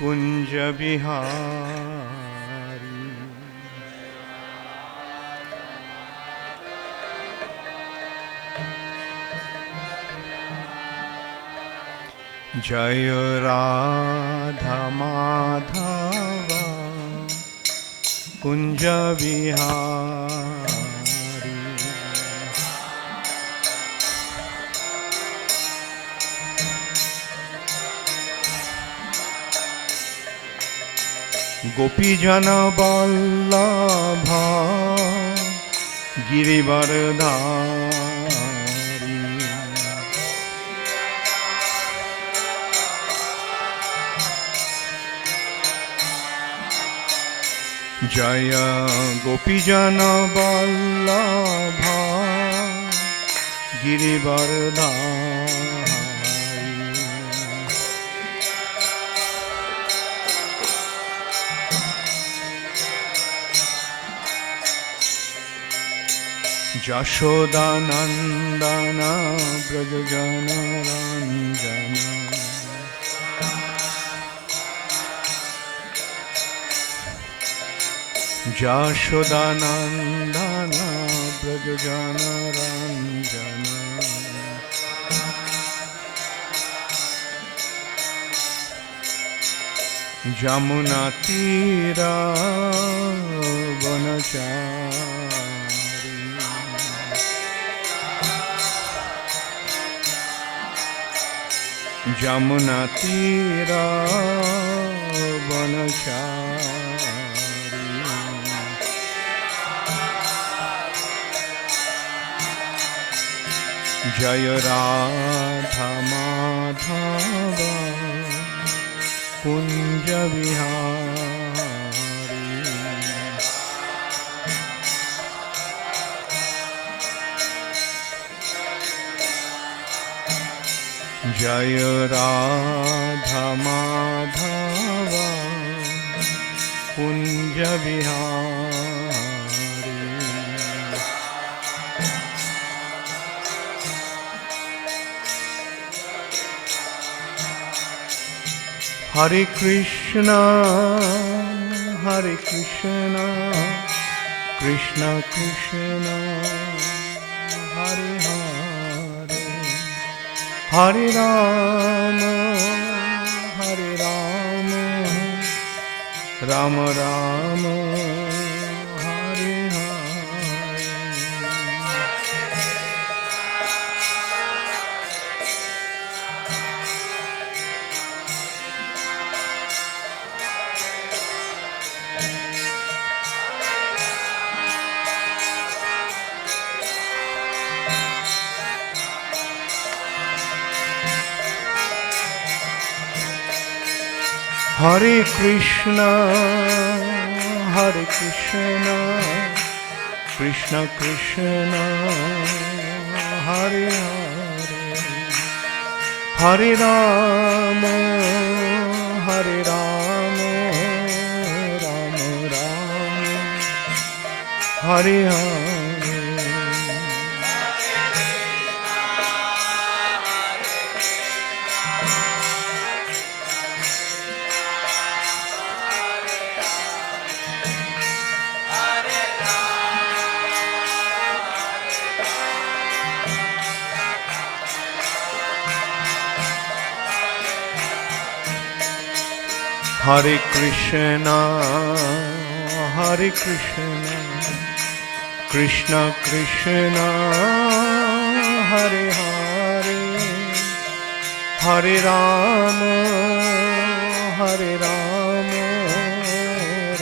कुंज बिहारी। जय राधा माधव कुंज बिहारी। गोपी जन वल्लभ गिरिवरधारी। जय गोपी जन वल्लभ गिरिवरधारी। यशोदानंदन ब्रज जन रंजन। यशोदानंदन ब्रज जन रंजन। जमुना तीरा वनचारी। जमुना तीरा वनचारी। जय राधा माधव कुंज बिहारी। जय राधा माधव कुंज बिहारी। हरे कृष्णा कृष्ण कृष्ण हरे हरे, हरे राम राम राम हरे हरे। हरे कृष्णा कृष्ण कृष्ण हरे हरे, हरे राम राम राम हरे हरे। हरे कृष्णा कृष्ण कृष्ण हरे हरे, हरे राम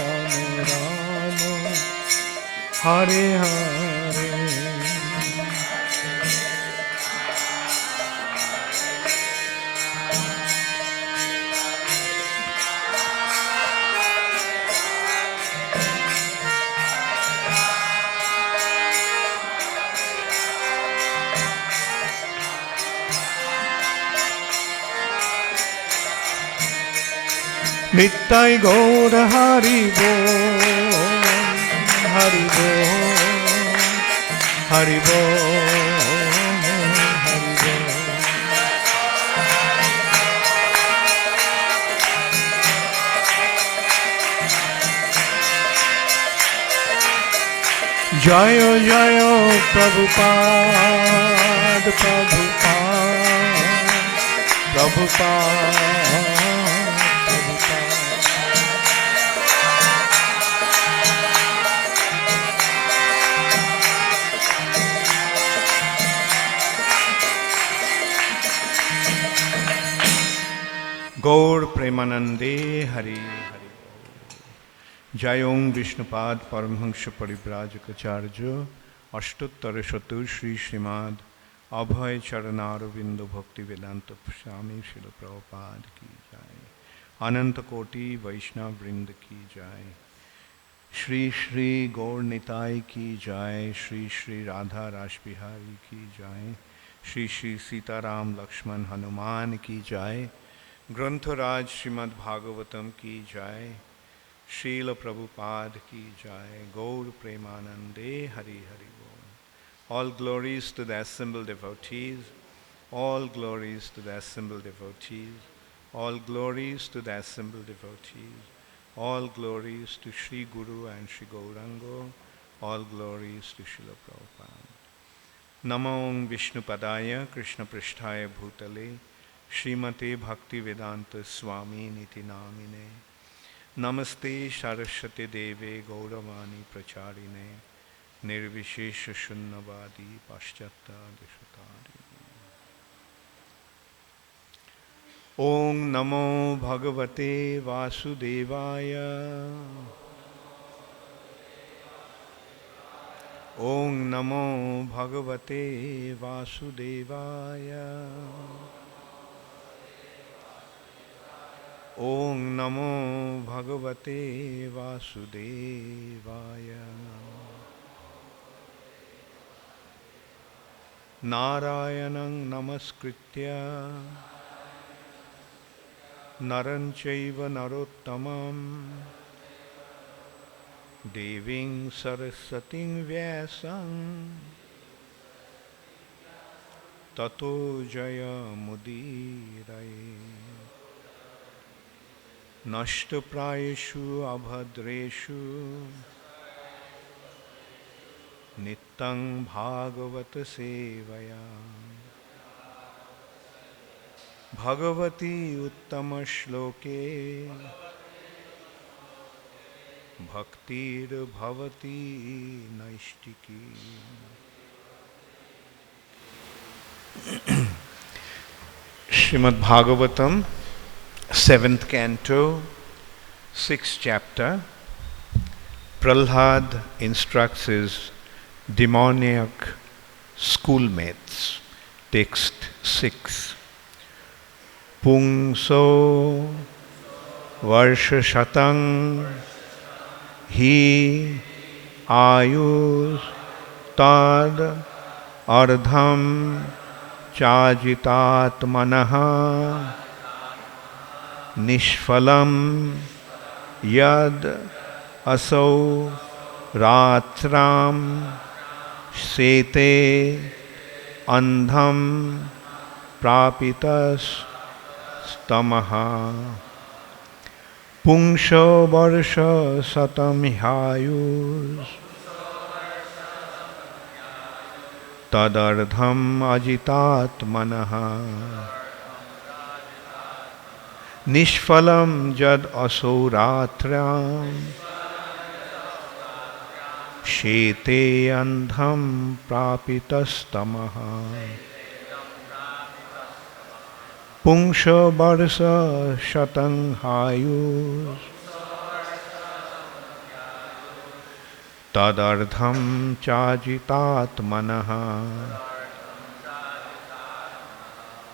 राम राम हरे हरे। नित्य गौर हरि बोल, हरि बोल, हरि बोल, हरि बोल। जय जय प्रभुपाद प्रभुपाद प्रभुपाद गौर प्रेमानंदे हरि हरि। जय ओं विष्णुपाद परमहंस परिव्राजकाचार्य अष्टोत्तर शतु श्री श्रीमद अभय चरणारविंद भक्ति वेदांत स्वामी शिल प्रभुपाद की जय। अनंत कोटि वैष्णव वृंद की जय। श्री श्री गौर निताय की जय। श्री श्री राधा रासबिहारी की जय। श्री श्री सीताराम लक्ष्मण हनुमान की जय। ग्रंथराज श्रीमद् भागवतम की जय। शील प्रभुपाद की जय। गौर प्रेमानंदे हरि हरि बोल। All glories to the assembled devotees. All glories to the assembled devotees. All glories to the assembled devotees. All glories to Sri Guru and Sri Gaurango. All glories to Srila Prabhupada. Namo Vishnupadaya Krishna Pristhaya Bhutale Srimate Bhakti Vedanta Swami Niti Namine. Namaste Saraswati Deve Gauravani Pracharine Nirvishesha Shunnavadi Paschata Deshatari. Om Namo Bhagavate Vasudevaya. Om Namo Bhagavate Vasudevaya. Om Namo Bhagavate Vasudevaya. Narayanam Namaskritya Naram Chaiva Narottamam Deving Saraswating Vyasam Tato Jaya Mudiraye. Nashtaprayeshu abhadreshu Nittang Bhagavata Sevaya. Bhagavati Uttama Shloke Bhaktir Bhavati Naishtiki. Srimad Bhagavatam, 7th canto, 6th chapter. Prahlad instructs his demoniac schoolmates. Text 6. Pungso varsha shatang hi ayus tad ardham chajitatmanaha nishphalam yad asau ratram sete andham prapitas stamaha. Pungsho varsha satam hyayus tadardham ajitatmanaha nishphalam jad asoratram shete andham prapitashtamaha. Pungsha varsa shatang hayus tadardham chajitatmanaha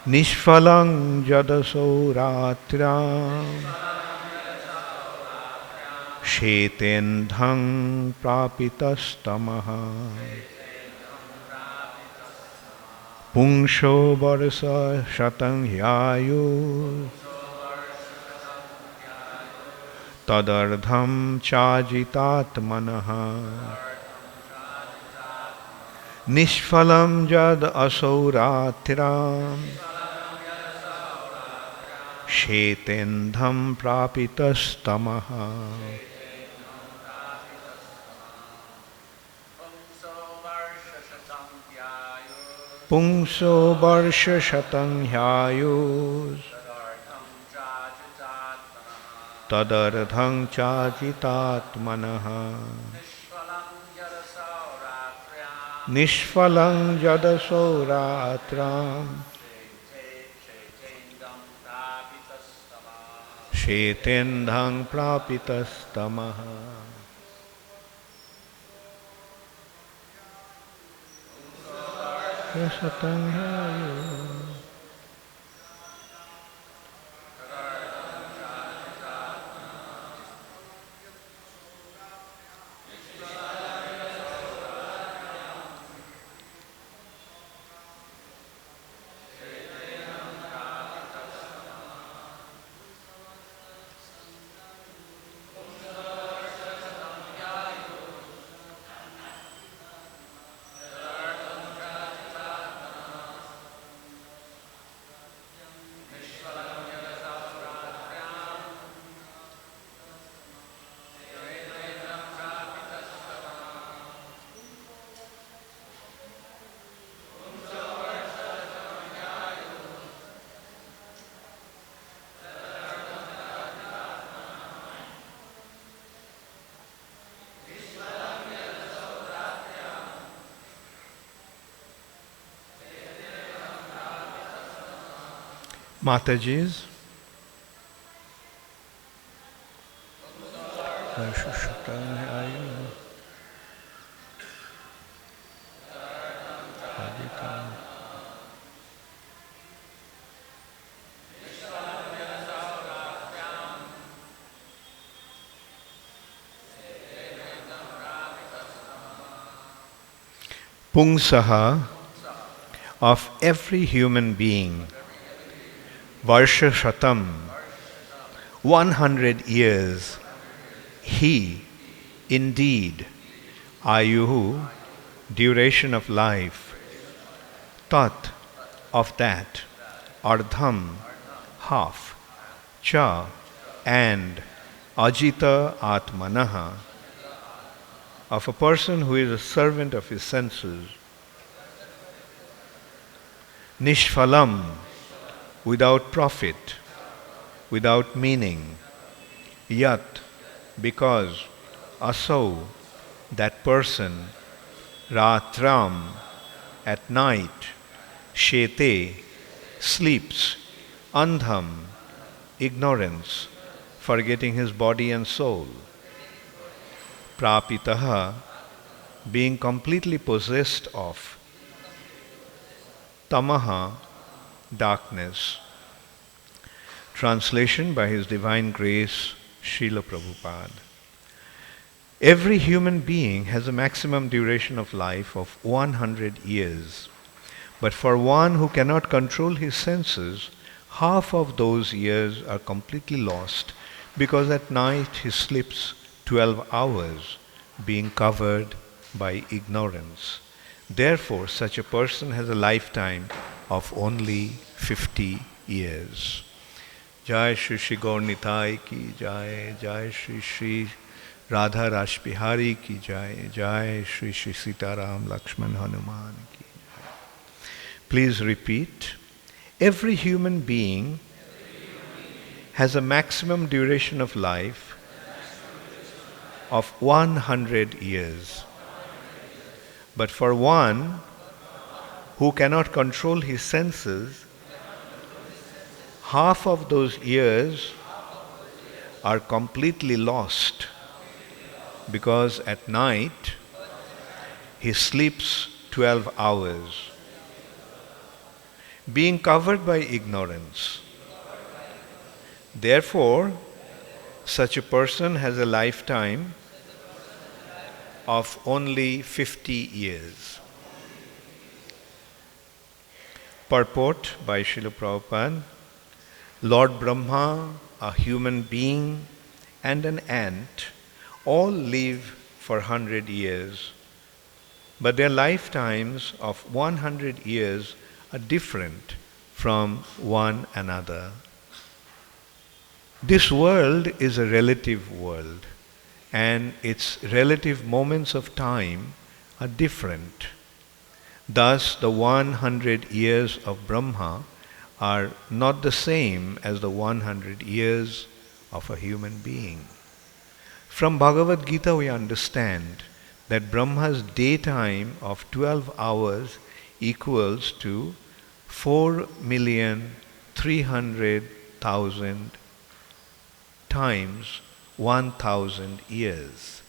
nishphalang jadaso ratram shetendhang prapitashtamaha. Pungsho varsa shatang hyayus tadardham chajitatmanaha nishphalam jad asauratiram shetendham prapitashtamaha. Pungso Varsha Shatang Hyayus Tadarthang Chajitatmanaha Nishphalang Jadasoratram Shetendhang Prapitashtamaha. Shatang Hyayus Matajis, Pungsaha, of every human being, Varsha Shatam, 100 years, he, indeed, Ayuhu, duration of life, Tat, of that, Ardham, half, Cha, and Ajita Atmanaha, of a person who is a servant of his senses, Nishphalam, without profit, without meaning, Yat, because, Asau, that person, Ratram, at night, Shete, sleeps, Andham, ignorance, forgetting his body and soul, Prapitaha, being completely possessed of, Tamaha, darkness. Translation by His Divine Grace, Srila Prabhupada. Every human being has a maximum duration of life of 100 years. But for one who cannot control his senses, half of those years are completely lost because at night he sleeps 12 hours, being covered by ignorance. Therefore, such a person has a lifetime of only 50 years. Jai Shri Shri Gaur Nitai ki Jai, Jai Shri Shri Radha Rashbihari ki Jai, Jai Shri Shri Sitaram Lakshman Hanuman ki Jai. Please repeat. Every human being has a maximum duration of life of 100 years. But for one who cannot control his senses, half of those years are completely lost because at night he sleeps 12 hours, being covered by ignorance. Therefore, such a person has a lifetime of only 50 years. Purport by Srila Prabhupada. Lord Brahma, a human being, and an ant all live for 100 years, but their lifetimes of 100 years are different from one another. This world is a relative world, and its relative moments of time are different. Thus, the 100 years of Brahma are not the same as the 100 years of a human being. From Bhagavad Gita, we understand that Brahma's daytime of 12 hours equals to 4,300,000 times 1,000 years.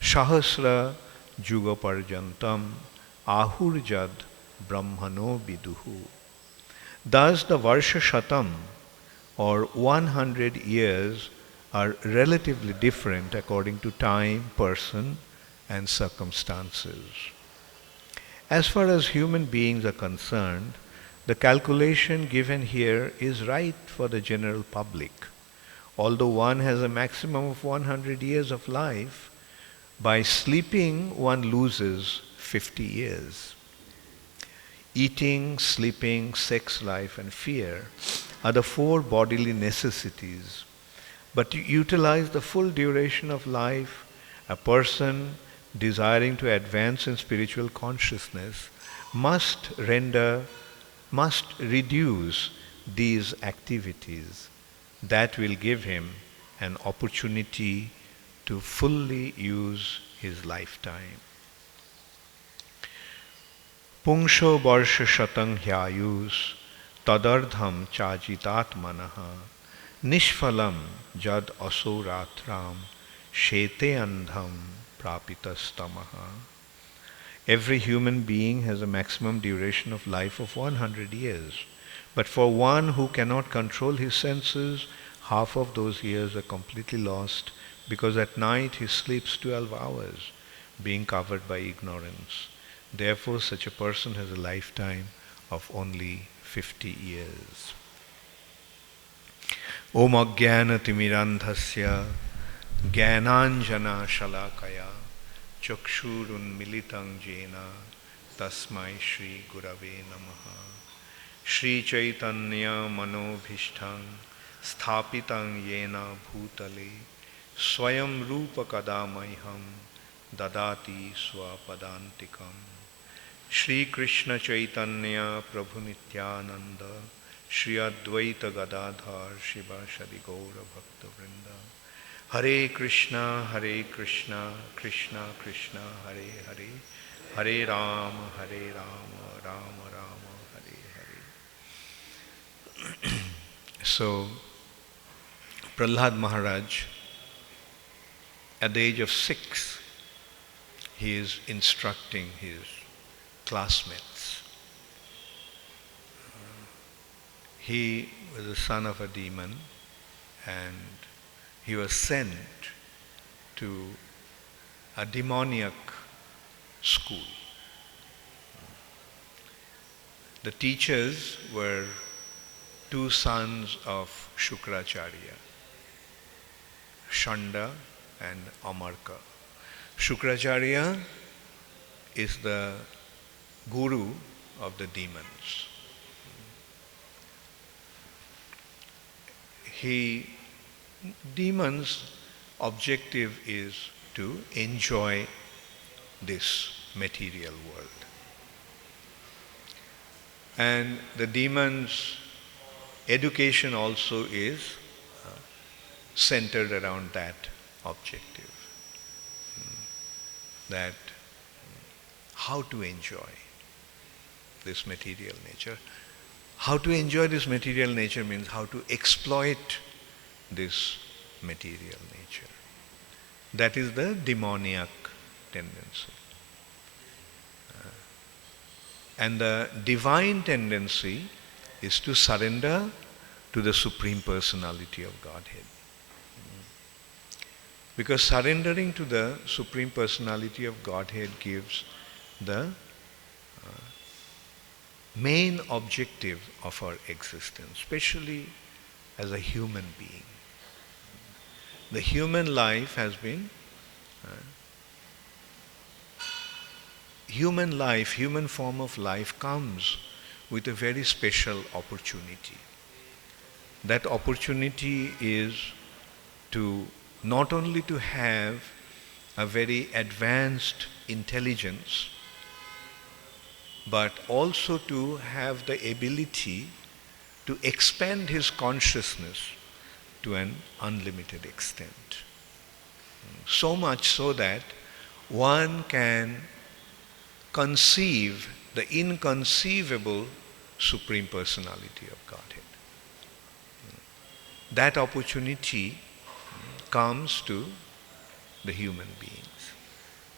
Sahasra Juga Parjantam Ahurjad Brahmano Viduhu. Thus the Varsha Shatam, or 100 years, are relatively different according to time, person, and circumstances. As far as human beings are concerned, the calculation given here is right for the general public. Although one has a maximum of 100 years of life, by sleeping one loses 50 years. Eating, sleeping, sex life, and fear are the four bodily necessities. But to utilize the full duration of life, a person desiring to advance in spiritual consciousness must reduce these activities. That will give him an opportunity to fully use his lifetime. Pungsho varsha shatang hyayus tadardham chajitatmanaha nishphalam jad asoratram shete andham prapitashtamaha. Every human being has a maximum duration of life of 100 years. But for one who cannot control his senses, half of those years are completely lost, because at night he sleeps 12 hours, being covered by ignorance. Therefore, such a person has a lifetime of only 50 years. Om Ajnana Timirandhasya Jnananjana Shalakaya Chakshurunmilitang Jena Tasmai Shri Gurave Namaha. Shri Chaitanya Manobhishthang Sthapitang Yena Bhutale Swayam Rupa Kadamaiham Dadati Swapadantikam. Shri Krishna Chaitanya Prabhu Nityananda Shri Advaita Gadadhar Shiva Shadi Gaura Bhakta Vrinda. Hare Krishna, Krishna Krishna, Hare Hare, Hare Rama, Rama Rama, Hare Hare. So, Prahlad Maharaj, at the age of 6, he is instructing his classmates. He was the son of a demon, and he was sent to a demoniac school. The teachers were two sons of Shukracharya, Shanda and Amarka. Shukracharya is the guru of the demons. Demons' objective is to enjoy this material world. And the demons' education also is centered around that objective. That how to enjoy this material nature. How to enjoy this material nature means how to exploit this material nature. That is the demoniac tendency. And the divine tendency is to surrender to the Supreme Personality of Godhead. Because surrendering to the Supreme Personality of Godhead gives the main objective of our existence, especially as a human being. The human life has been, human form of life comes with a very special opportunity. That opportunity is to not only to have a very advanced intelligence, but also to have the ability to expand his consciousness to an unlimited extent. So much so that one can conceive the inconceivable Supreme Personality of Godhead. That opportunity comes to the human beings.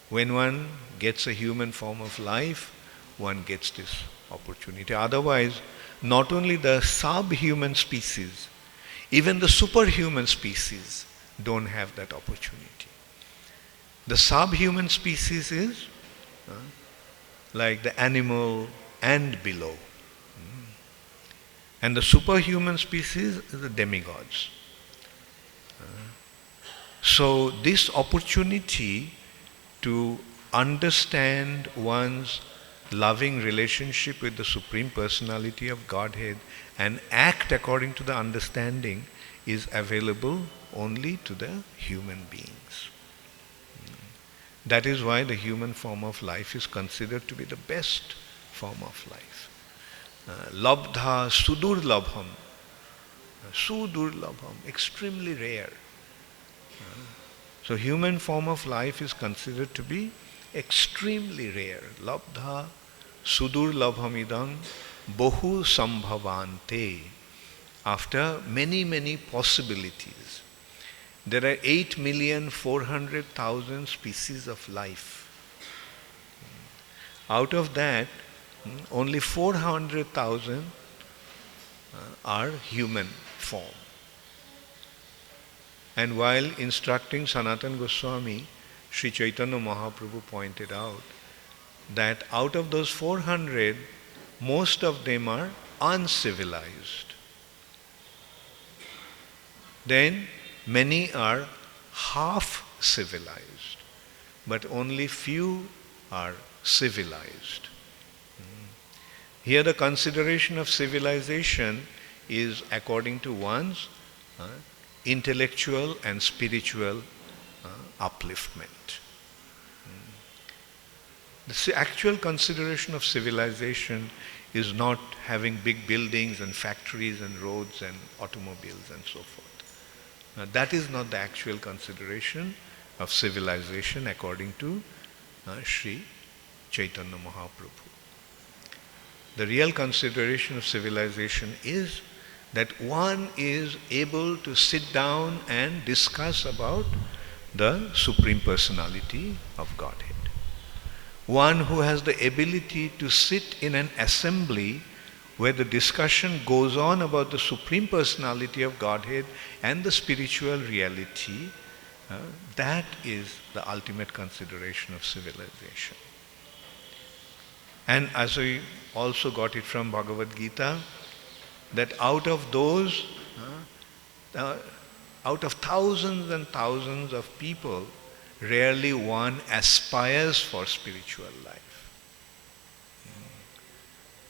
When one gets a human form of life, one gets this opportunity. Otherwise, not only the subhuman species, even the superhuman species don't have that opportunity. The subhuman species is like the animal and below. And the superhuman species is the demigods. So this opportunity to understand one's loving relationship with the Supreme Personality of Godhead and act according to the understanding is available only to the human beings. That is why the human form of life is considered to be the best form of life. Labdha sudurlabham. Sudurlabham, extremely rare. So human form of life is considered to be extremely rare. Labdha sudurlabhamidam bohu sambhavante. After many, many possibilities. There are 8,400,000 species of life. Out of that, only 400,000 are human form. And while instructing Sanatana Goswami, Sri Chaitanya Mahaprabhu pointed out that out of those 400, most of them are uncivilized. Then many are half civilized, but only few are civilized. Here the consideration of civilization is according to one's intellectual and spiritual upliftment. The actual consideration of civilization is not having big buildings and factories and roads and automobiles and so forth. That is not the actual consideration of civilization according to Sri Chaitanya Mahaprabhu. The real consideration of civilization is that one is able to sit down and discuss about the Supreme Personality of Godhead. One who has the ability to sit in an assembly where the discussion goes on about the Supreme Personality of Godhead and the spiritual reality, that is the ultimate consideration of civilization. And as we also got it from Bhagavad Gita, that out of those, out of thousands and thousands of people, rarely one aspires for spiritual life.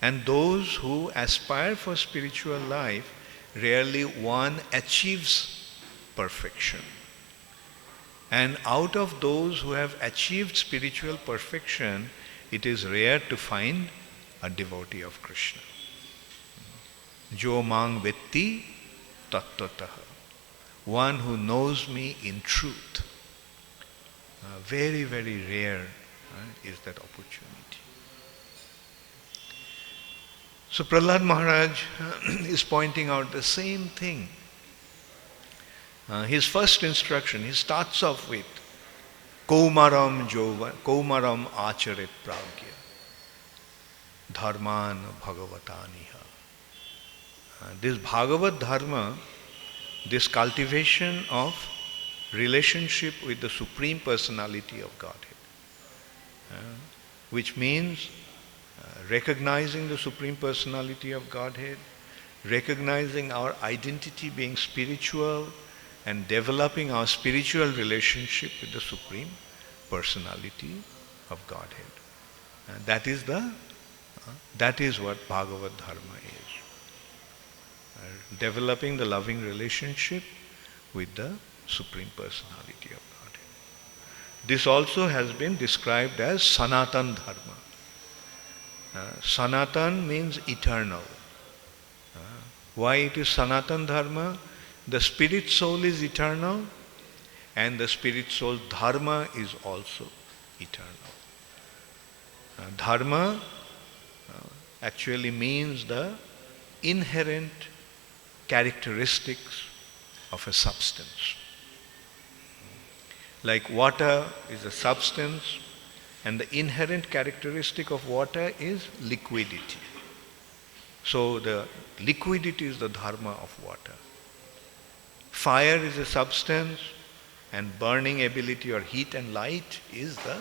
And those who aspire for spiritual life, rarely one achieves perfection. And out of those who have achieved spiritual perfection, it is rare to find a devotee of Krishna. Jo mang vetti tattvataha. One who knows me in truth. Very, very rare is that opportunity. So Prahlad Maharaj is pointing out the same thing. His first instruction, he starts off with Kaumaram acharet pragya dharman bhagavataniha. This Bhagavad Dharma, this cultivation of relationship with the Supreme Personality of Godhead, which means recognizing the Supreme Personality of Godhead, recognizing our identity being spiritual, and developing our spiritual relationship with the Supreme Personality of Godhead. That is what Bhagavad Dharma is. Developing the loving relationship with the Supreme Personality of Godhead. This also has been described as Sanatan Dharma. Sanatan means eternal. Why it is Sanatan Dharma? The spirit soul is eternal and the spirit soul dharma is also eternal. Dharma actually means the inherent characteristics of a substance. Like water is a substance, and the inherent characteristic of water is liquidity. So the liquidity is the dharma of water. Fire is a substance, and burning ability or heat and light is the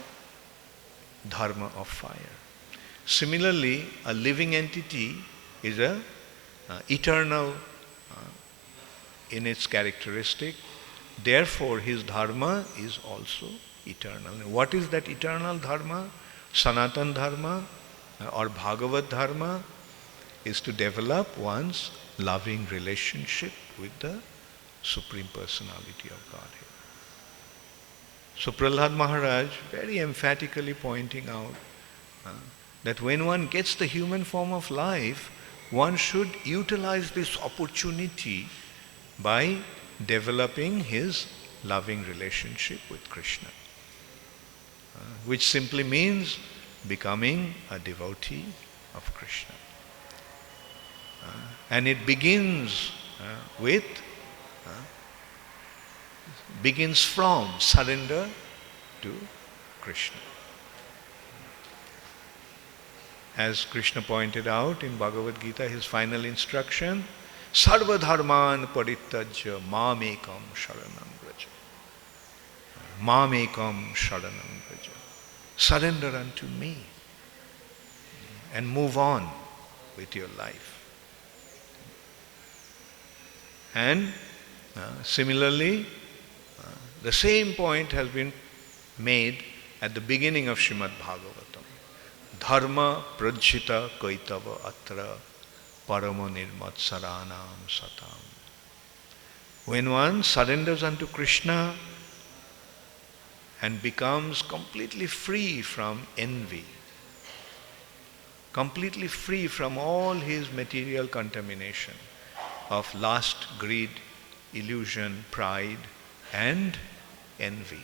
dharma of fire. Similarly, a living entity is a eternal in its characteristic. Therefore, his dharma is also eternal. What is that eternal dharma? Sanatan dharma or Bhagavad dharma is to develop one's loving relationship with the Supreme Personality of Godhead. So Prahlad Maharaj very emphatically pointing out that when one gets the human form of life, one should utilize this opportunity by developing his loving relationship with Krishna, which simply means becoming a devotee of Krishna. And it begins begins from surrender to Krishna. As Krishna pointed out in Bhagavad Gita, his final instruction, Sarva dharman parityajya mamekam sharanam vraja. Mamekam sharanam vraja. Surrender unto me and move on with your life. And similarly, the same point has been made at the beginning of Srimad Bhagavatam. Dharma prajhita kaitava atra parama nirmatsaranam satam. When one surrenders unto Krishna and becomes completely free from envy, completely free from all his material contamination of lust, greed, illusion, pride, and envy.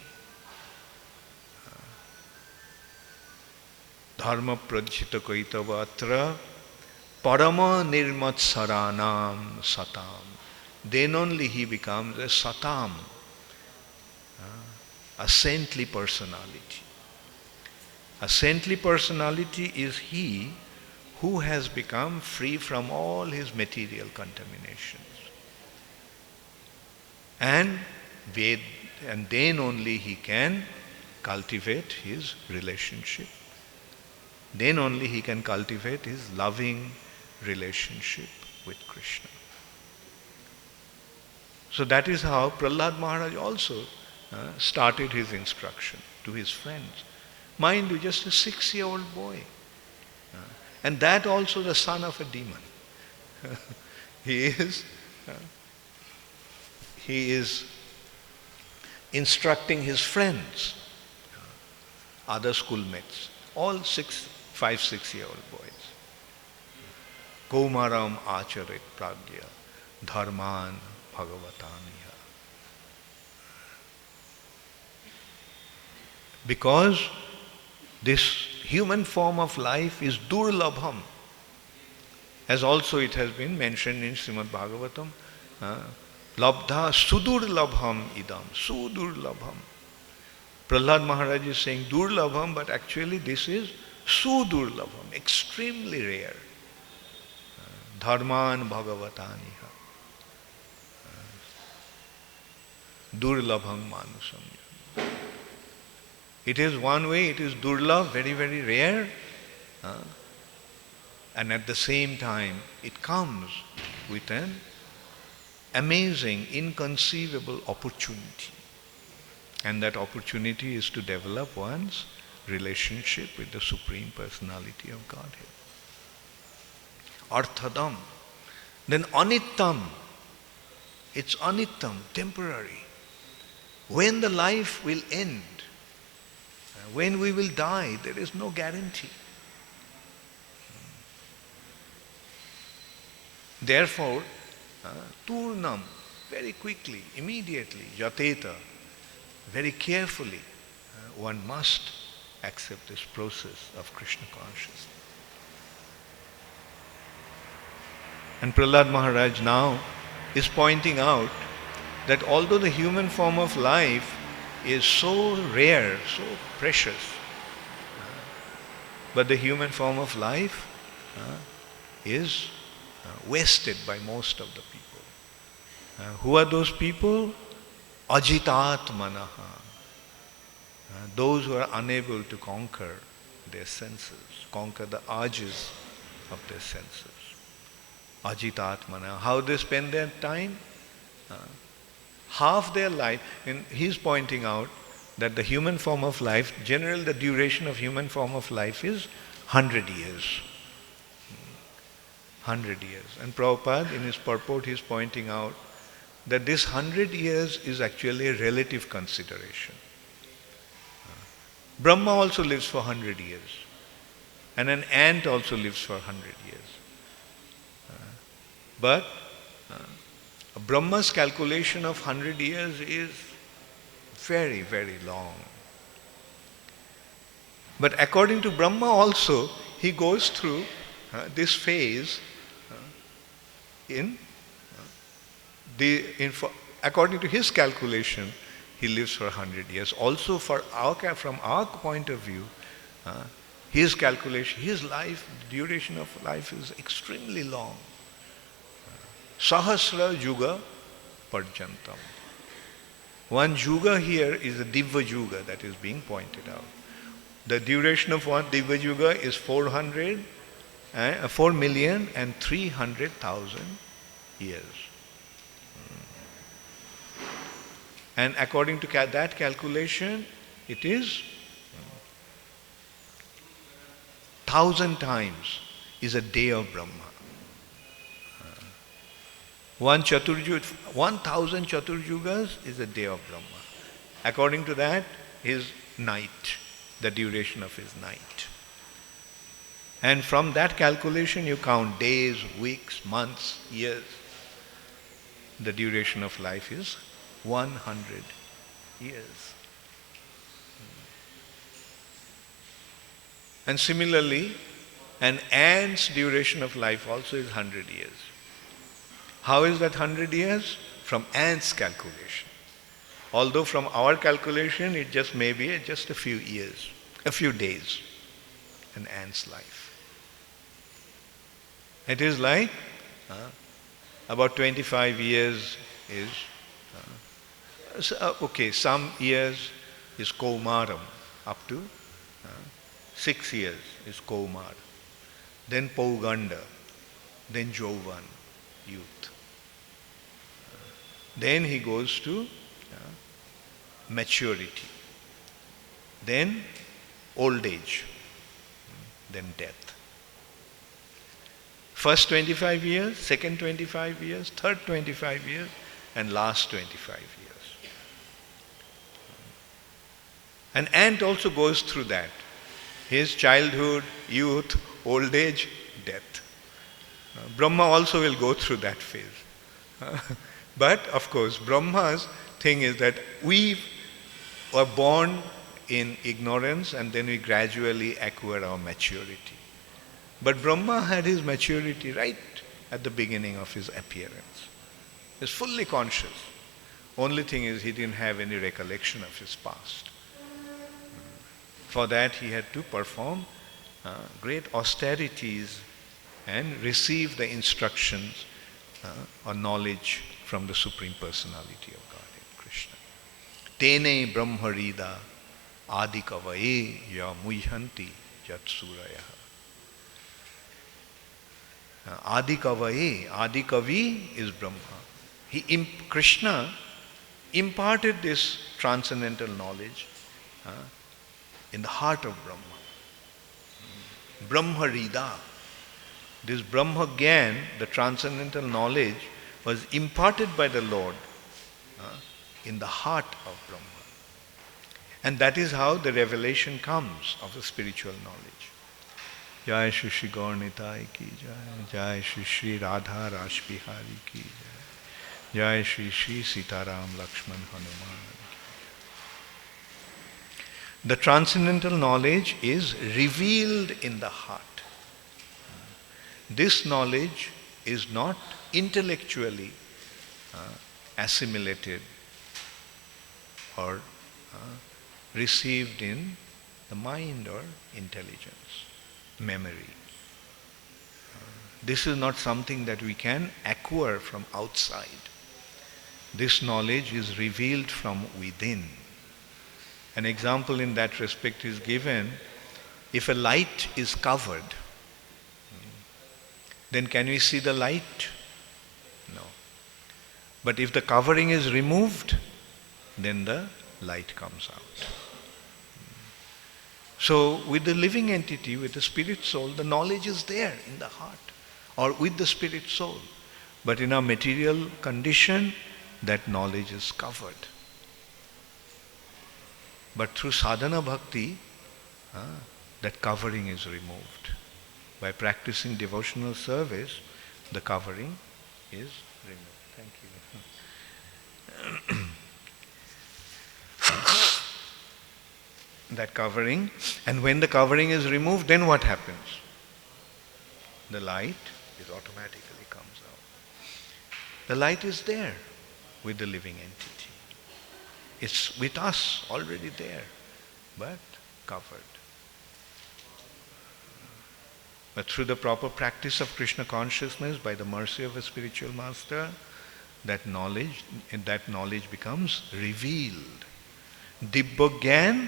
Dharma prajhita kaitava atra parama nirmatsaranam satam. Then only he becomes a satam, a saintly personality. A saintly personality is he who has become free from all his material contaminations. And then only he can cultivate his relationship. Then only he can cultivate his loving relationship with Krishna. So that is how Prahlad Maharaj also started his instruction to his friends. Mind you, just a 6-year-old boy. And that also the son of a demon. He is instructing his friends, other schoolmates, all 5-6-year-old boys. Kaumaram acharit pragya dharman bhagavataniha. Because this human form of life is durlabham, as also it has been mentioned in Srimad Bhagavatam, labdha sudurlabham idam, sudurlabham. Prahlad Maharaj is saying durlabham, but actually this is sudurlabham, extremely rare. Dharman bhagavataniha. Durlabham manusam. It is one way, it is durlabh, very, very rare. And at the same time, it comes with an amazing, inconceivable opportunity. And that opportunity is to develop one's relationship with the Supreme Personality of Godhead. Arthadam. Then anittam. It's anittam, temporary. When the life will end, when we will die, there is no guarantee. Therefore, turnam, very quickly, immediately, jateta, very carefully, one must accept this process of Krishna consciousness. And Prahlad Maharaj now is pointing out that although the human form of life is so rare, so precious, but the human form of life is wasted by most of the people. Who are those people? Ajitatmanaha. Those who are unable to conquer their senses, conquer the urges of their senses. Ajitatmana. How they spend their time? Half their life, and he's pointing out that the human form of life, generally the duration of human form of life is 100 years. 100 years. And Prabhupada, in his purport, he's pointing out that this 100 years is actually a relative consideration. Brahma also lives for 100 years. And an ant also lives for 100 years. But Brahma's calculation of 100 years is very, very long. But according to Brahma also, he goes through this phase according to his calculation, he lives for 100 years. Also from our point of view, his calculation, his life, the duration of life is extremely long. Sahasra Juga Parjantam. One Juga here is a Divya Juga that is being pointed out. The duration of one Divya Juga is 4,300,000 years. And according to that calculation, it is 1,000 times is a day of Brahma. 1,000 Chaturjugas is a day of Brahma. According to that, his night, the duration of his night. And from that calculation, you count days, weeks, months, years. The duration of life is 100 years. And similarly, an ant's duration of life also is 100 years. How is that 100 years? From ant's calculation. Although from our calculation, it just may be just a few years, a few days, an ant's life. It is like about 25 years is, some years is Kaumaram, up to 6 years is Kaumar, then Pauganda, then Jovan, youth. Then he goes to maturity, then old age, then death. First 25 years, second 25 years, third 25 years, and last 25 years. An ant also goes through that. His childhood, youth, old age, death. Brahma also will go through that phase. But of course, Brahma's thing is that we were born in ignorance and then we gradually acquire our maturity. But Brahma had his maturity right at the beginning of his appearance. He was fully conscious. Only thing is he didn't have any recollection of his past. For that he had to perform great austerities and receive the instructions or knowledge from the Supreme Personality of Godhead, Krishna. Tene brahmarida adikavaye ya muyhanti jatsuraya. Adikavaye, Adikavi is Brahma. Krishna imparted this transcendental knowledge in the heart of Brahma. Brahmarida. This Brahma Gyan, the transcendental knowledge, was imparted by the Lord in the heart of Brahma. And that is how the revelation comes of the spiritual knowledge. Jai Shri Shri Gaur Nitai ki Jai. Jai Shri Shri Radha Rash Bihari ki Jai. Jai Shri Shri Sitaram Lakshman Hanuman. The transcendental knowledge is revealed in the heart. This knowledge is not intellectually assimilated or received in the mind or intelligence, memory. This is not something that we can acquire from outside. This knowledge is revealed from within. An example in that respect is given. If a light is covered, then can we see the light? No. But if the covering is removed, then the light comes out. So with the living entity, with the spirit soul, the knowledge is there in the heart or with the spirit soul. But in our material condition, that knowledge is covered. But through sadhana bhakti, that covering is removed. By practicing devotional service, the covering is removed. Thank you. That covering, and when the covering is removed, then what happens? The light is automatically comes out. The light is there with the living entity. It's with us already there, but covered. But through the proper practice of Krishna consciousness, by the mercy of a spiritual master, that knowledge becomes revealed. Dibba Gyan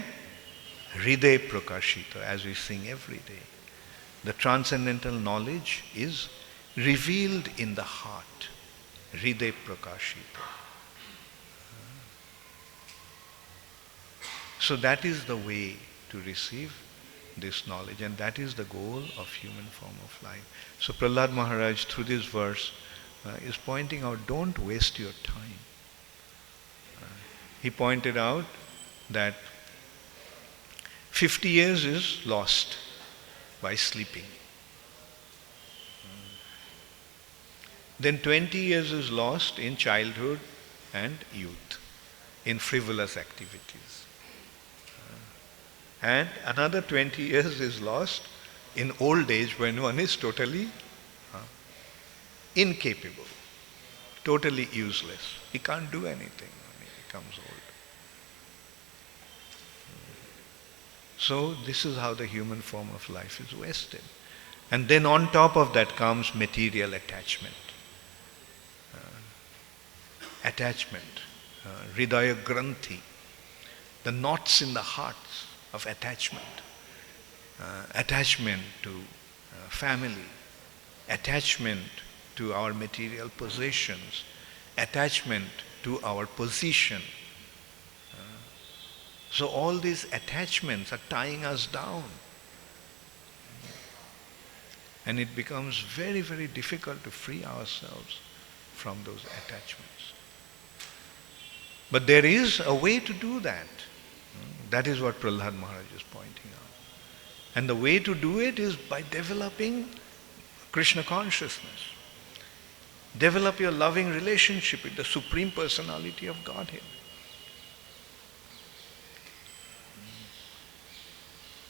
Hriday Prakashita, as we sing every day. The transcendental knowledge is revealed in the heart. Hriday Prakashita. So that is the way to receive this knowledge, and that is the goal of human form of life. So Prahlad Maharaj, through this verse, is pointing out, don't waste your time. He pointed out that 50 years is lost by sleeping. Then 20 years is lost in childhood and youth, in frivolous activities. And another 20 years is lost in old age when one is totally incapable, totally useless. He can't do anything when he becomes old. So this is how the human form of life is wasted. And then on top of that comes material attachment. Hridaya Granthi, the knots in the hearts of attachment. Attachment to family, attachment to our material possessions, attachment to our position. So all these attachments are tying us down. And it becomes very, very difficult to free ourselves from those attachments. But there is a way to do that. That is what Prahlad Maharaj is pointing out. And the way to do it is by developing Krishna consciousness. Develop your loving relationship with the Supreme Personality of Godhead.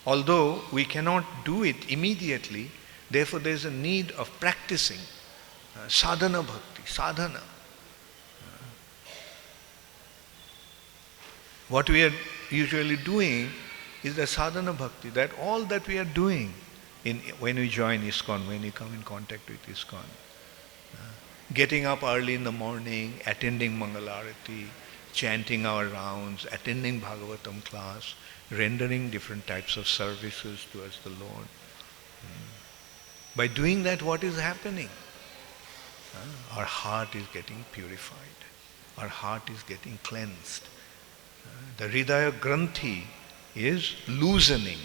Although we cannot do it immediately, therefore there is a need of practicing sadhana bhakti, sadhana. What we are usually doing is the sadhana bhakti, that all that we are doing when we join ISKCON, when we come in contact with ISKCON. Getting up early in the morning, attending Mangalarati, chanting our rounds, attending Bhagavatam class, rendering different types of services towards the Lord. By doing that, what is happening? Our heart is getting purified. Our heart is getting cleansed. The Hridaya Granthi is loosening.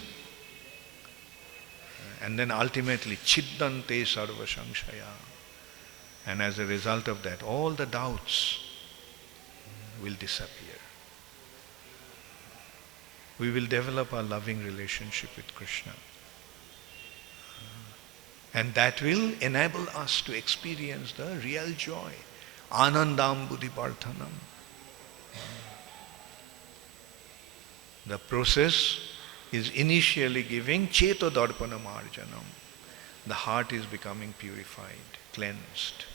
And then ultimately, Chiddante Sarva Samshaya. And as a result of that, all the doubts will disappear. We will develop a loving relationship with Krishna. And that will enable us to experience the real joy. Anandam buddhipardhanam. The process is initially giving cheto darpana marjanam. The heart is becoming purified, cleansed.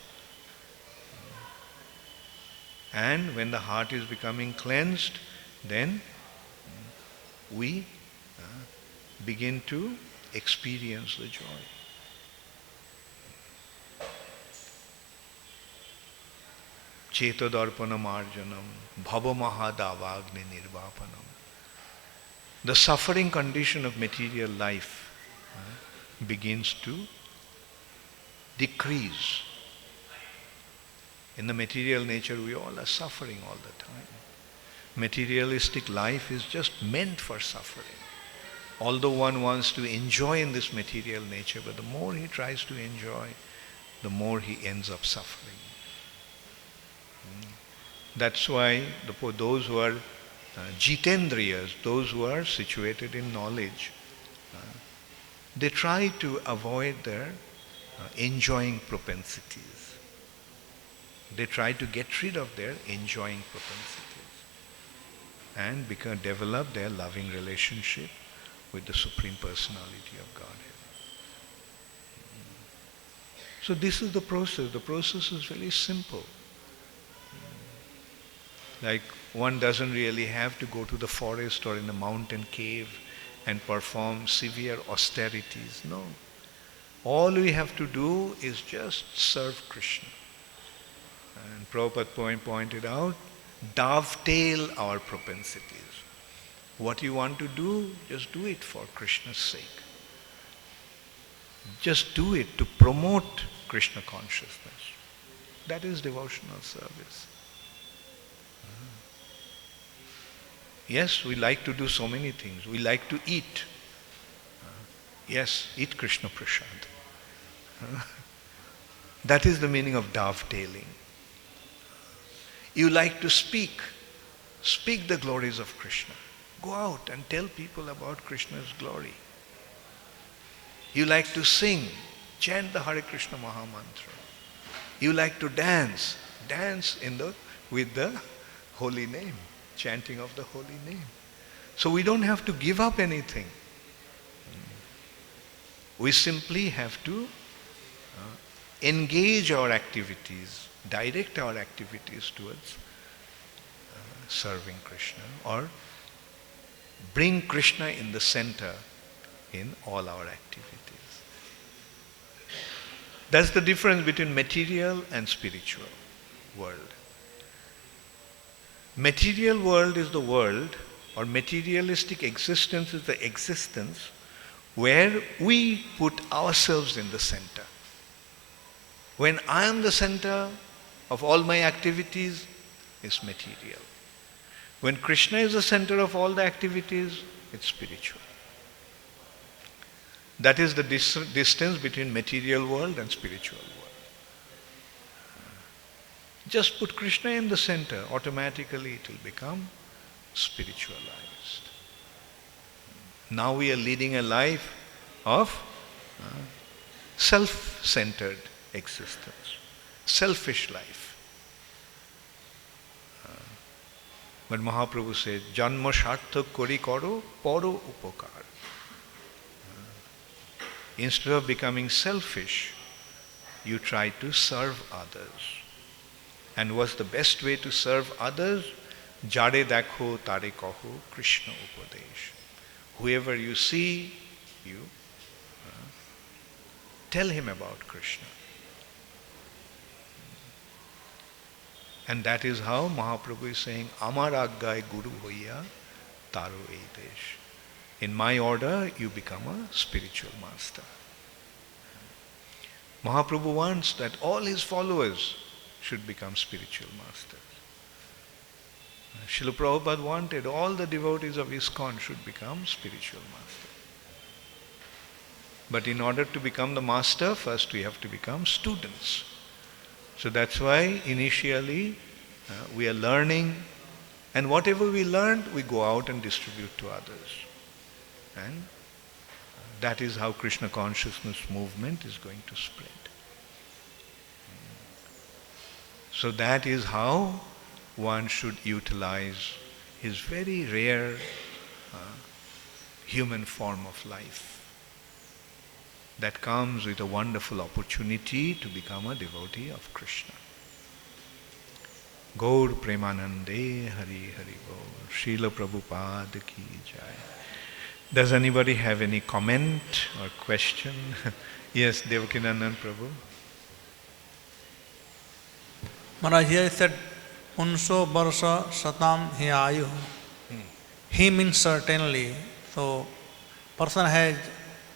And when the heart is becoming cleansed, then we begin to experience the joy. Cheto darpana marjanam, bhava mahadavagni nirvapanam. The suffering condition of material life begins to decrease. In the material nature, we all are suffering all the time. Materialistic life is just meant for suffering. Although one wants to enjoy in this material nature, but the more he tries to enjoy, the more he ends up suffering. That's why those who are jitendriyas, those who are situated in knowledge, they try to avoid their enjoying propensities. They try to get rid of their enjoying propensities and develop their loving relationship with the Supreme Personality of Godhead. So this is the process. The process is very simple. Like one doesn't really have to go to the forest or in a mountain cave and perform severe austerities. No. All we have to do is just serve Krishna. And Prabhupada pointed out, dovetail our propensities. What you want to do, just do it for Krishna's sake. Just do it to promote Krishna consciousness. That is devotional service. Yes, we like to do so many things. We like to eat. Yes, eat Krishna Prasad. That is the meaning of dovetailing. You like to speak. Speak the glories of Krishna. Go out and tell people about Krishna's glory. You like to sing. Chant the Hare Krishna Mahamantra. You like to dance. Dance with the holy name. Chanting of the holy name. So we don't have to give up anything. We simply have to engage our activities, direct our activities towards serving Krishna, or bring Krishna in the center in all our activities. That's the difference between material and spiritual world. Material world is the world, or materialistic existence is the existence where we put ourselves in the center. When I am the center of all my activities, it's material. When Krishna is the center of all the activities, it's spiritual. That is the distance between material world and spiritual world. Just put Krishna in the center, automatically it will become spiritualized. Now we are leading a life of self-centered existence, selfish life. But Mahaprabhu said, Janma sarthak kori karo paro upakar. Instead of becoming selfish, you try to serve others. And what's the best way to serve others? Jare dakho tare kaho Krishna upadesh. Whoever you see, you tell him about Krishna. And that is how Mahaprabhu is saying, Amar aggai guru hoiya taro ei desh. In my order, you become a spiritual master. Mahaprabhu wants that all his followers should become spiritual masters. Srila Prabhupada wanted all the devotees of ISKCON should become spiritual masters. But in order to become the master, first we have to become students. So that's why initially we are learning, and whatever we learned, we go out and distribute to others. And that is how Krishna consciousness movement is going to spread. So that is how one should utilize his very rare human form of life that comes with a wonderful opportunity to become a devotee of Krishna. Gaur Premanande Hari Hari Gaur. Srila Prabhupada ki jai. Does anybody have any comment or question? Yes, Devakinandan Prabhu. Maharaj, here it said, Unso Barsa Satam Hi Ayu. He means certainly. So, person has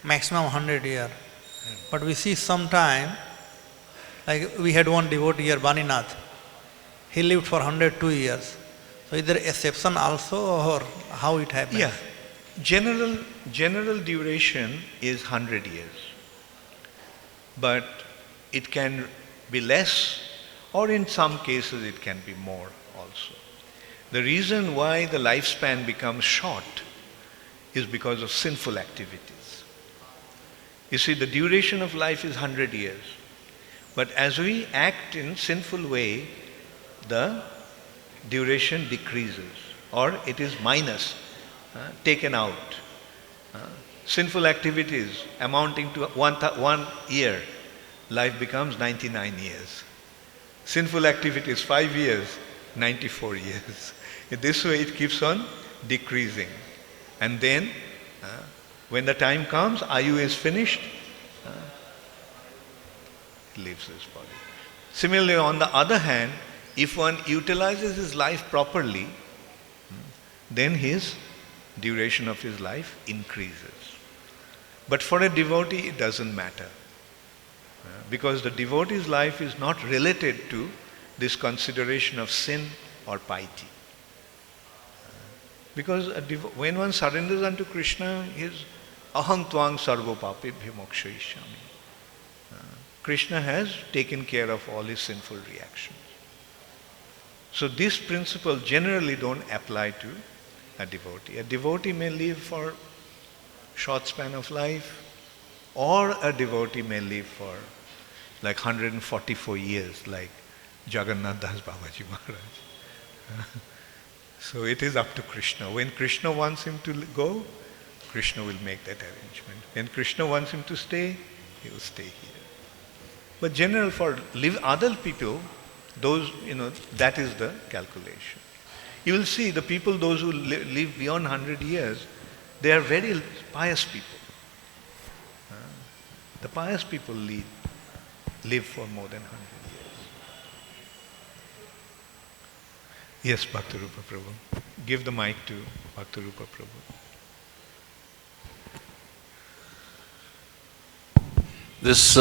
maximum 100 years. But we see sometime, like we had one devotee here, Baninath. He lived for 102 years. So is there exception also, or how it happens? Yeah. General duration is 100 years. But it can be less, or in some cases it can be more also. The reason why the lifespan becomes short is because of sinful activities. You see, the duration of life is 100 years. But as we act in sinful way, the duration decreases, or it is minus, taken out. Sinful activities amounting to 1 year, life becomes 99 years. Sinful activities 5 years, 94 years. In this way it keeps on decreasing. And then when the time comes, Ayu is finished, he leaves his body. Similarly, on the other hand, if one utilizes his life properly, then his duration of his life increases. But for a devotee, it doesn't matter. Because the devotee's life is not related to this consideration of sin or piety. Because when one surrenders unto Krishna, his aham tvang sarvo papebhyo mokshayishyami. Krishna has taken care of all his sinful reactions. So this principle generally don't apply to a devotee. A devotee may live for short span of life, or a devotee may live for like 144 years, like Jagannath Das Babaji Maharaj. So it is up to Krishna. When Krishna wants him to go, Krishna will make that arrangement. When Krishna wants him to stay, he will stay here. But general for other people, those, that is the calculation. You will see the people, those who live beyond 100 years, they are very pious people. The pious people live for more than 100 years. Yes, Bhaktirupa Prabhu. Give the mic to Bhaktirupa Prabhu. This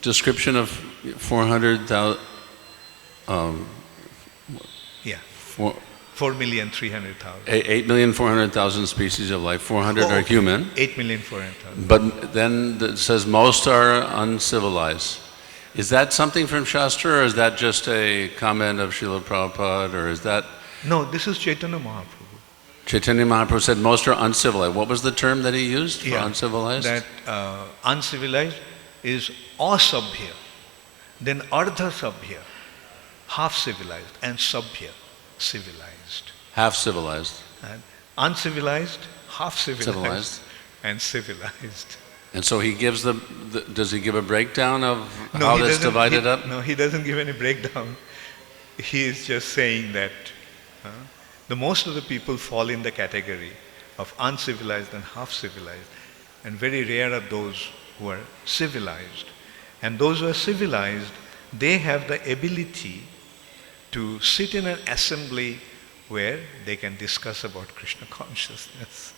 description of 400,000, yeah, 4,300,000. 8,400,000 species of life. 400 are human. 8,400,000. But then it says most are uncivilized. Is that something from Shastra, or is that just a comment of Srila Prabhupada, or is that? No, this is Chaitanya Mahaprabhu. Chaitanya Mahaprabhu said most are uncivilized. What was the term that he used for uncivilized? That uncivilized is asabhya, then ardha sabhya, half civilized, and sabhya, civilized. Half civilized. And uncivilized, half civilized, and civilized. And so he gives does he give a breakdown of how that's divided up? No, he doesn't give any breakdown. He is just saying that the most of the people fall in the category of uncivilized and half civilized, and very rare are those who are civilized. And those who are civilized, they have the ability to sit in an assembly where they can discuss about Krishna consciousness.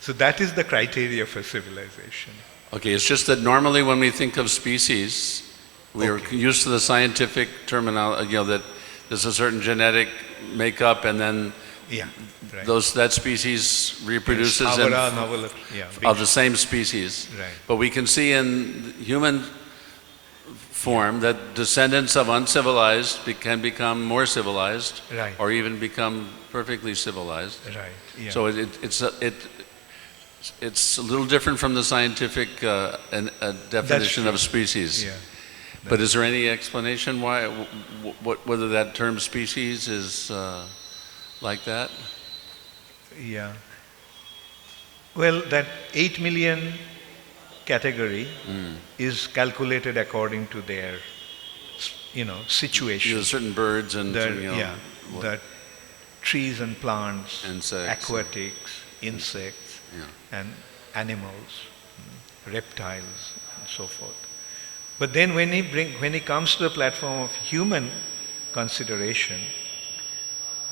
So that is the criteria for civilization. Okay, it's just that normally when we think of species, we are used to the scientific terminology, that there's a certain genetic makeup, and then that species reproduces of the same species. Right. But we can see in human form that descendants of uncivilized can become more civilized, or even become perfectly civilized. Right. Yeah. So it's a little different from the scientific definition of species. Yeah. But is there any explanation why, whether that term species is like that? Yeah. Well, that 8 million category is calculated according to their, situation. Certain birds and The trees and plants, Insects. aquatics, insects, Yeah. and animals, reptiles, and so forth. But then when he comes to the platform of human consideration,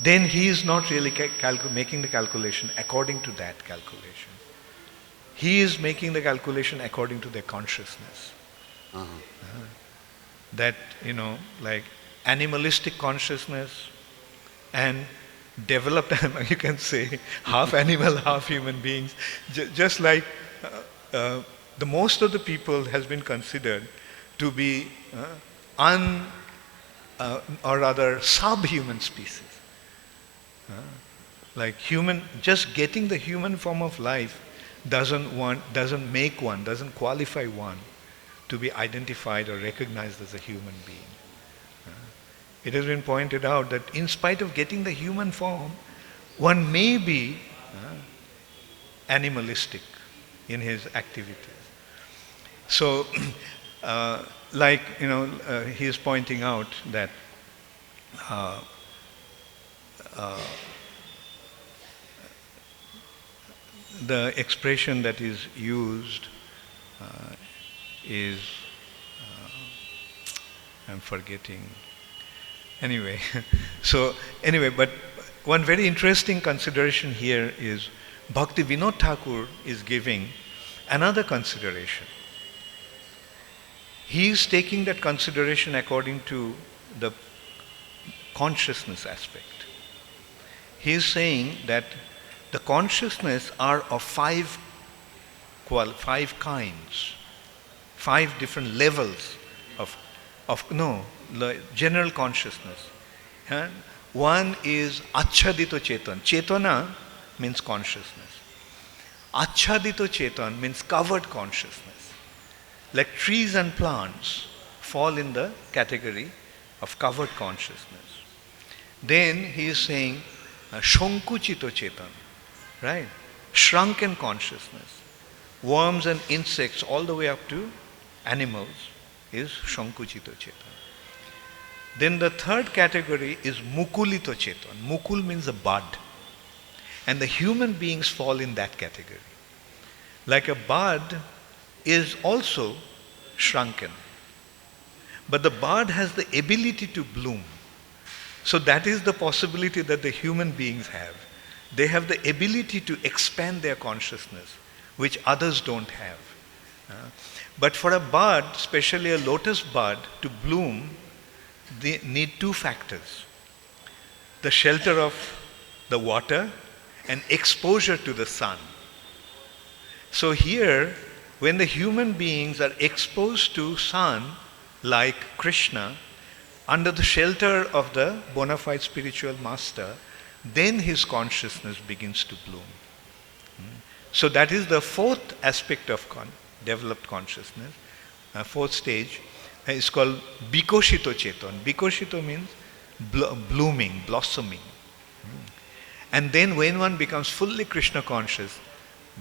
then he is not really making the calculation according to that calculation. He is making the calculation according to their consciousness. That, like animalistic consciousness and developed, you can say, half animal, half human beings, just like the most of the people has been considered to be or rather subhuman species. Like human, just getting the human form of life doesn't qualify one to be identified or recognized as a human being. It has been pointed out that in spite of getting the human form, one may be animalistic in his activities. So, he is pointing out that the expression that is used is, I'm forgetting. Anyway, but one very interesting consideration here is Bhakti Vinod Thakur is giving another consideration. He is taking that consideration according to the consciousness aspect. He is saying that the consciousness are of five kinds, 5 different levels of general consciousness. And one is Achhadito Chetan. Chetana means consciousness. Achhadito Chetan means covered consciousness. Like trees and plants fall in the category of covered consciousness. Then he is saying Shankuchito Chetan, right? Shrunken consciousness. Worms and insects all the way up to animals is Shankuchito Chetan. Then the third category is Mukulito Chetan. Mukul means a bud. And the human beings fall in that category. Like a bud is also shrunken. But the bud has the ability to bloom. So that is the possibility that the human beings have. They have the ability to expand their consciousness, which others don't have. But for a bud, especially a lotus bud, to bloom, they need 2 factors. The shelter of the water and exposure to the sun. So here, when the human beings are exposed to sun, like Krishna, under the shelter of the bona fide spiritual master, then his consciousness begins to bloom. So that is the 4th aspect of developed consciousness, 4th stage. It's called Bikoshito Chetan. Bikoshito means blooming, blossoming. And then when one becomes fully Krishna conscious,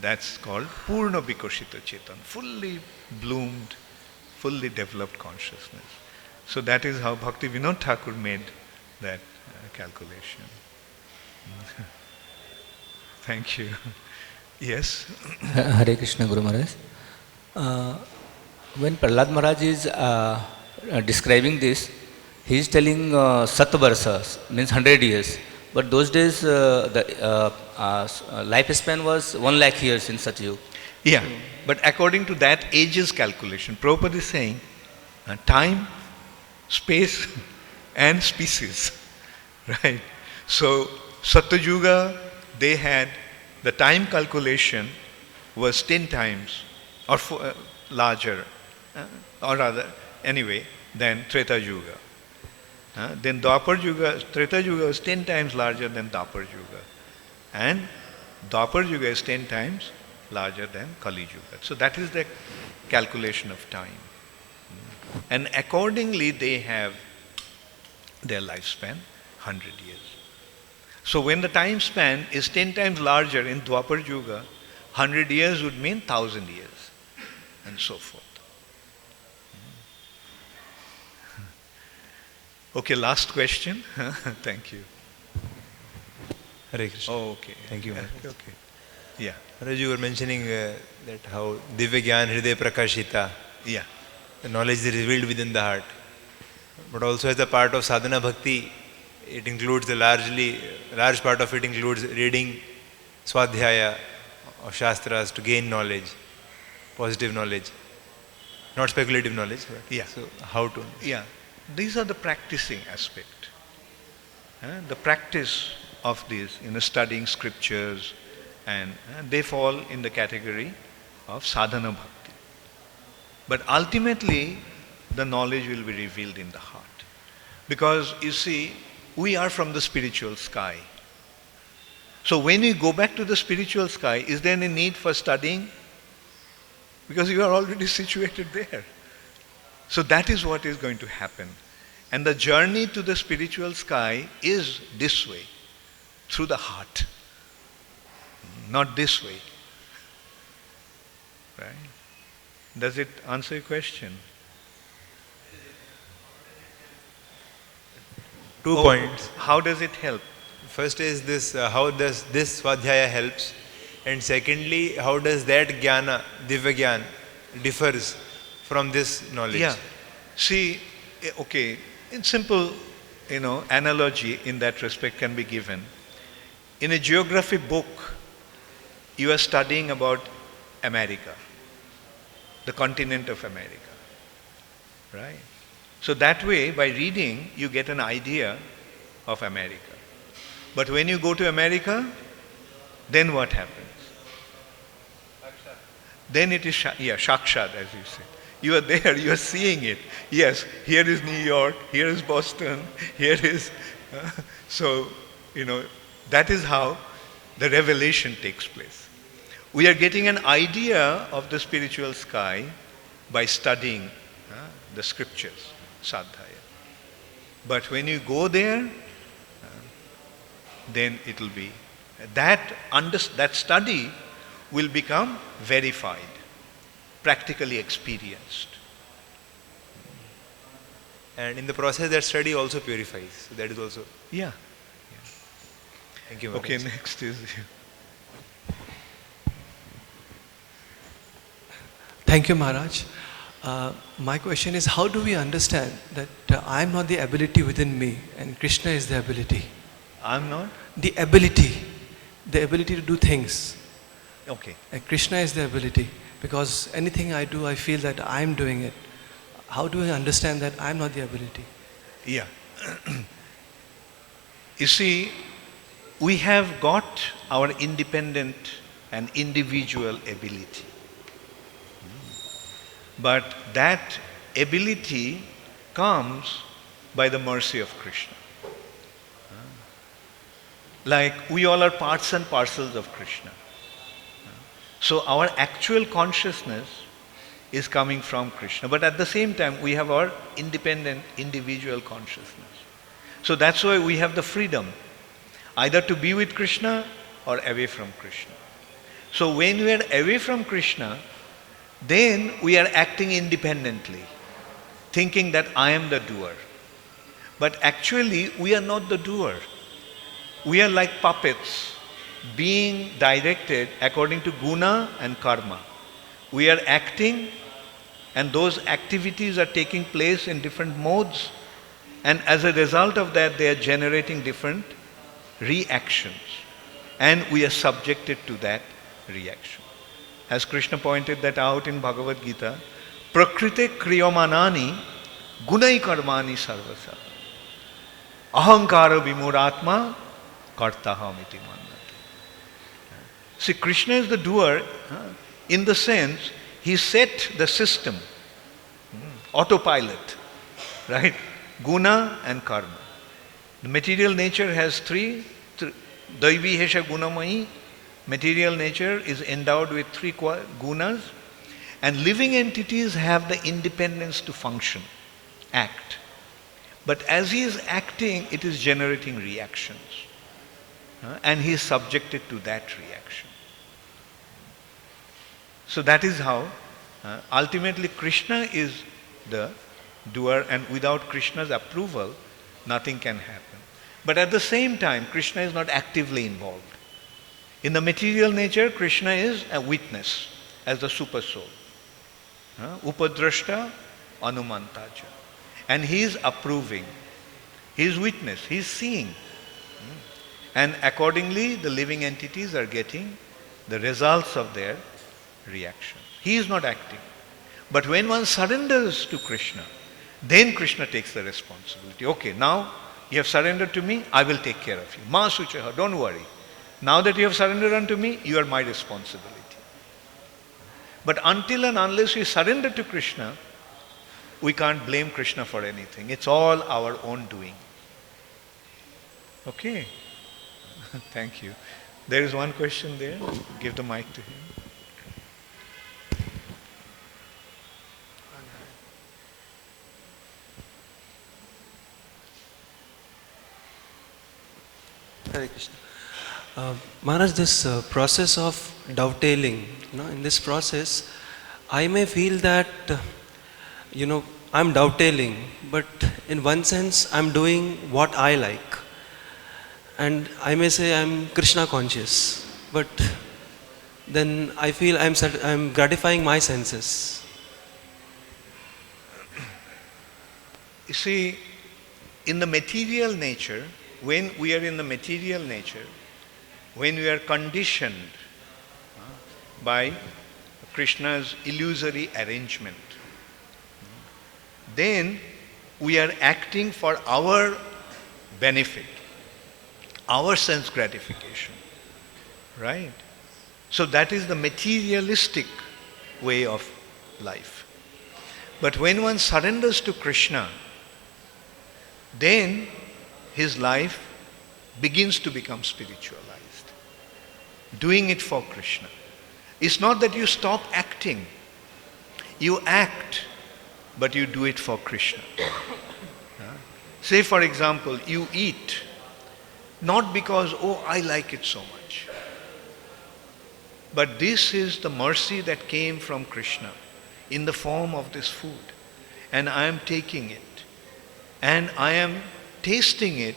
that's called Purna Bikoshito Chetan, fully bloomed, fully developed consciousness. So that is how Bhakti Vinod Thakur made that calculation. Thank you. Yes? Hare Krishna Guru Maharaj. When Prahlad Maharaj is describing this, he is telling Satvarsas, means 100 years. But those days the lifespan was 1 lakh years in Satyug. Yeah, but according to that ages calculation, Prabhupada is saying time, space and species, right? So Satyuga, they had the time calculation was 10 times or larger, or rather anyway, than Treta Yuga. Then Dwapar Yuga, Treta Yuga is 10 times larger than Dwapar Yuga. And Dwapar Yuga is 10 times larger than Kali Yuga. So that is the calculation of time. And accordingly they have their lifespan, 100 years. So when the time span is 10 times larger in Dwapar Yuga, 100 years would mean 1,000 years, and so forth. Okay, last question. Thank you. Hare Krishna. Oh, okay. Thank you. Okay. Yeah. Maharaj, you were mentioning that how Divya Gyan Hriday Prakashita, Yeah. the knowledge is revealed within the heart. But also as a part of sadhana bhakti, it includes large part of it includes reading swadhyaya of shastras to gain knowledge, positive knowledge, not speculative knowledge. Yeah. So how to? Yeah. These are the practicing aspect. The practice of this, studying scriptures, and they fall in the category of sadhana bhakti. But ultimately, the knowledge will be revealed in the heart. Because you see, we are from the spiritual sky. So when we go back to the spiritual sky, is there any need for studying? Because you are already situated there. So that is what is going to happen. And the journey to the spiritual sky is this way, through the heart, not this way. Right? Does it answer your question? 2 points. How does it help? First is this, how does this swadhyaya helps? And secondly, how does that jnana, divya gyan, differs from this knowledge? Yeah. See, okay, in simple, analogy in that respect can be given. In a geography book, you are studying about America, the continent of America, right? So that way, by reading, you get an idea of America. But when you go to America, then what happens? Then it is shakshat, as you say. You are there, you are seeing it. Yes, here is New York, here is Boston, here is... that is how the revelation takes place. We are getting an idea of the spiritual sky by studying the scriptures, sadhaya. But when you go there, then it will be... That study will become verified, practically experienced. And in the process, that study also purifies. So that is also... Yeah. Thank you. Maharaj. Okay, next is... Thank you, Maharaj. My question is, how do we understand that I am not the ability within me and Krishna is the ability? I'm not? The ability to do things. Okay. And Krishna is the ability. Because anything I do, I feel that I am doing it. How do I understand that I am not the ability? Yeah. You see, we have got our independent and individual ability. But that ability comes by the mercy of Krishna. Like we all are parts and parcels of Krishna. So our actual consciousness is coming from Krishna. But at the same time, we have our independent individual consciousness. So that's why we have the freedom, either to be with Krishna or away from Krishna. So when we are away from Krishna, then we are acting independently, thinking that I am the doer. But actually, we are not the doer. We are like puppets being directed according to guna and karma. We are acting, and those activities are taking place in different modes, and as a result of that, they are generating different reactions, and we are subjected to that reaction. As Krishna pointed that out in Bhagavad Gita, prakrite kriyamanani gunai karmani sarvasa ahankara vimuratma kartaham iti mannate. See, Krishna is the doer in the sense he set the system, autopilot, right? Guna and karma. The material nature has three, Daivi Hesha Gunamayi, Material nature is endowed with three gunas, and living entities have the independence to function, act. But as he is acting, it is generating reactions. And he is subjected to that reaction. So that is how ultimately Krishna is the doer, and without Krishna's approval, nothing can happen. But at the same time, Krishna is not actively involved. In the material nature, Krishna is a witness as the super soul. Upadrashta anumantaja. And he is approving. He is witness. He is seeing. And accordingly, the living entities are getting the results of their reactions. He is not acting. But when one surrenders to Krishna, then Krishna takes the responsibility. Okay, now you have surrendered to me, I will take care of you. Ma suchaha, don't worry. Now that you have surrendered unto me, you are my responsibility. But until and unless we surrender to Krishna, we can't blame Krishna for anything. It's all our own doing. Okay? Thank you. There is one question there. Give the mic to him. Hare Krishna. Maharaj, this process of dovetailing, in this process, I may feel that, I'm dovetailing, but in one sense, I'm doing what I like. And I may say I'm Krishna conscious, but then I feel I'm gratifying my senses. You see, in the material nature, when we are in the material nature, when we are conditioned by Krishna's illusory arrangement, then we are acting for our benefit, our sense gratification, right? So that is the materialistic way of life. But when one surrenders to Krishna, then his life begins to become spiritualized. Doing it for Krishna. It's not that you stop acting. You act, but you do it for Krishna. Say for example, you eat, not because, I like it so much. But this is the mercy that came from Krishna in the form of this food. And I am taking it. And I am tasting it,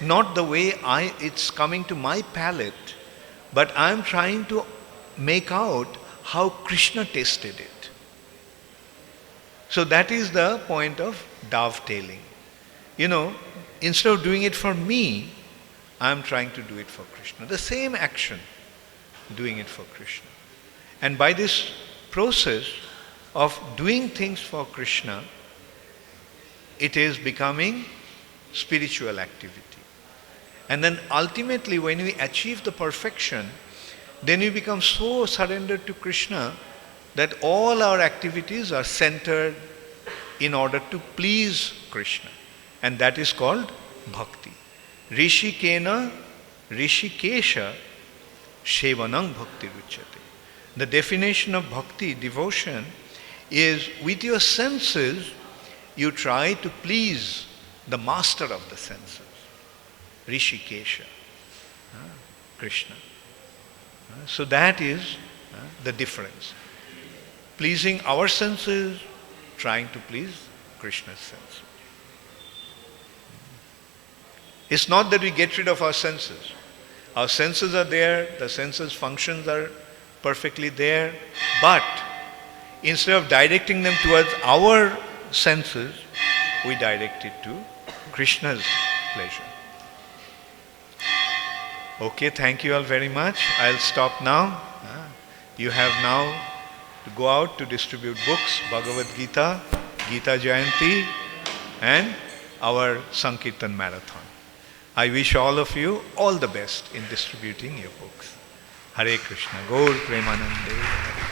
not the way it's coming to my palate, but I am trying to make out how Krishna tasted it. So that is the point of dovetailing. Instead of doing it for me, I am trying to do it for Krishna. The same action, doing it for Krishna. And by this process of doing things for Krishna, it is becoming spiritual activity. And then ultimately when we achieve the perfection, then we become so surrendered to Krishna that all our activities are centered in order to please Krishna. And that is called Bhakti. Rishikena, Rishikesha, Shevanang Bhakti Ruchyate. The definition of Bhakti, devotion, is with your senses, you try to please the master of the senses. Rishikesha, Krishna. So that is the difference. Pleasing our senses, trying to please Krishna's senses. It's not that we get rid of our senses. Our senses are there, the senses functions are perfectly there, but instead of directing them towards our senses, we direct it to Krishna's pleasure. Okay, thank you all very much. I'll stop now. You have now to go out to distribute books, Bhagavad Gita, Gita Jayanti, and our Sankirtan Marathon. I wish all of you all the best in distributing your books. Hare Krishna. Gaur Premanande.